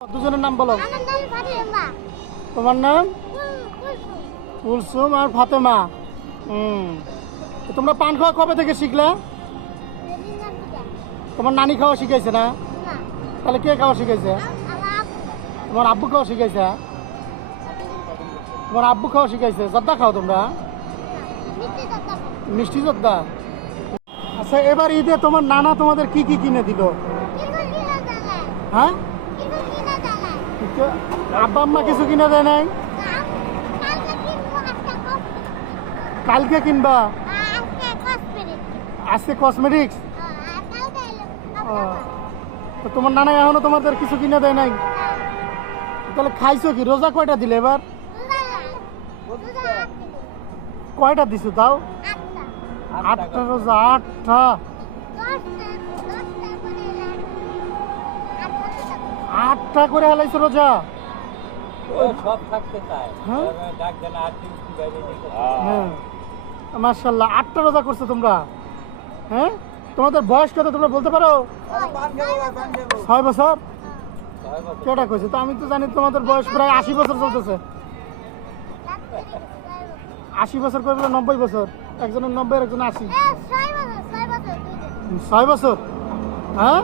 দুজনের নাম বলো। আমার নাম ফাতেমা। তোমার নাম? কুলসুম। কুলসুম আর ফাতেমা। তোমরা পান খাওয়া কবে থেকে শিখলা? রবীন্দ্রনাথ পূজা। তোমার নানি খাওয়া শিখাইছে না? না, তাহলে কে খাওয়া শিখাইছে? আমার আব্বু। তোমার আব্বু খাওয়া শিখাইছে? তোমার আব্বু খাওয়া শিখাইছে? জর্দা খাও তোমরা? মিষ্টি দাদা। মিষ্টি জর্দা। আচ্ছা, এবার ঈদে তোমার নানা তোমাদের কি কি কিনে দিল? কিছু কিনা জানায়। হ্যাঁ, কিছু কিনা জানায়। আব্বা আম্মা কিছু কিনে দেয় নাই? কালকে কিনবো একটা কসমেটিক্স। কালকে কিনবা? আজকে কসমেটিক্স। আজকে কসমেটিক্স। আর কালকে এলো তো তোমার নানা এখনো তোমাদের কিছু কিনে দেয় নাই? তাহলে খাইছো কি? রোজা কয়টা দিলে এবার? কয়টা দিছো তাও? আটটা রোজা, আটটা। আটটা করে হালাইছো রোজা? সব থাকতে চায়। হ্যাঁ? ডাক দেন আর দিন কি বাইরে নেই। হ্যাঁ, মাশাআল্লাহ, আটটা রোজা করছো তোমরা। হ্যাঁ, তোমাদের বয়স কত তোমরা বলতে পারো? 6 বছর। কেটা কইছে? তো আমি তো জানি তোমাদের বয়স প্রায় 80 বছর চলতেছে। 80 বছর করে 90 বছর। একজনের 90 আর একজনের 80। 6 বছর 6 বছর। হ্যাঁ,